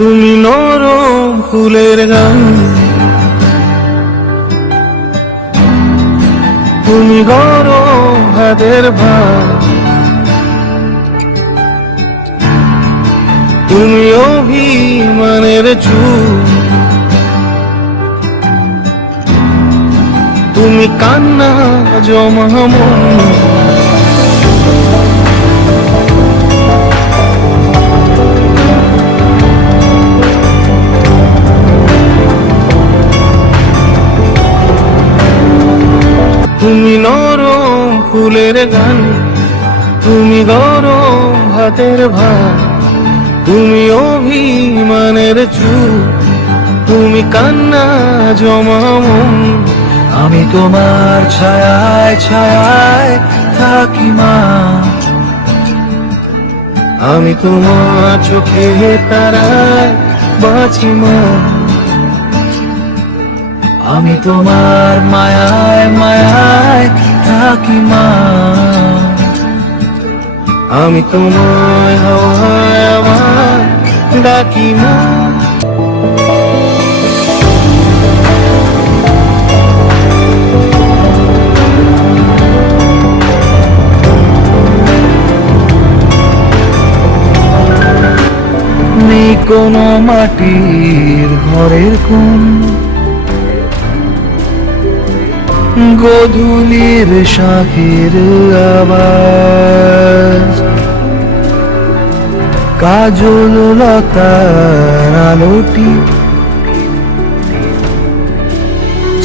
তুমি নরম ফুলের গান। তুমি গরম হাতের ভাত। তুমি অভিমানের চুপ তুমি কান্না জমা মন। ফুলের গান। তুমি গরম ভাতের ভাত, তুমি অভিমানের চুপ, তুমি কান্না জমা মন। আমি তোমার ছায়ায় ছায়ায় থাকি মা। আমি তোমার চোখে তারায় বাঁচি মা। আমি তোমার মায়ায় মায়ায় থাকি মা। আমি তোমায় হাওয়ায় আমার ডাকি মা। নেই কোনো মাটির ঘরের কোন গধুলির শাখের আওয়াজ। কাজল লতার আলোটি।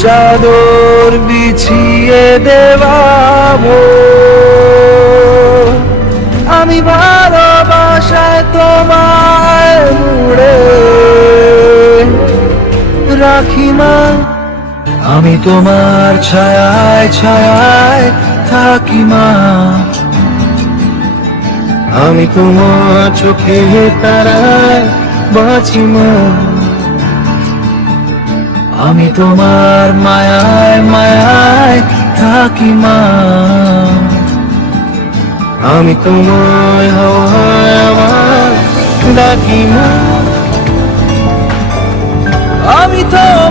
চাদর বিছিয়ে দেওয়া আমি ভালোবাসায় তোমায় মুড়ে। রাখি মা আমি তোমার ছায়ায় ছায়ায় থাকি, মা। আমি তোমার চোখে তারায় বাঁচি, মা। আমি তোমার মায়ায় মায়ায় থাকি, মা। আমি তোমায় হাওয়ায় আমার ডাকি, মা। আমি তোমায়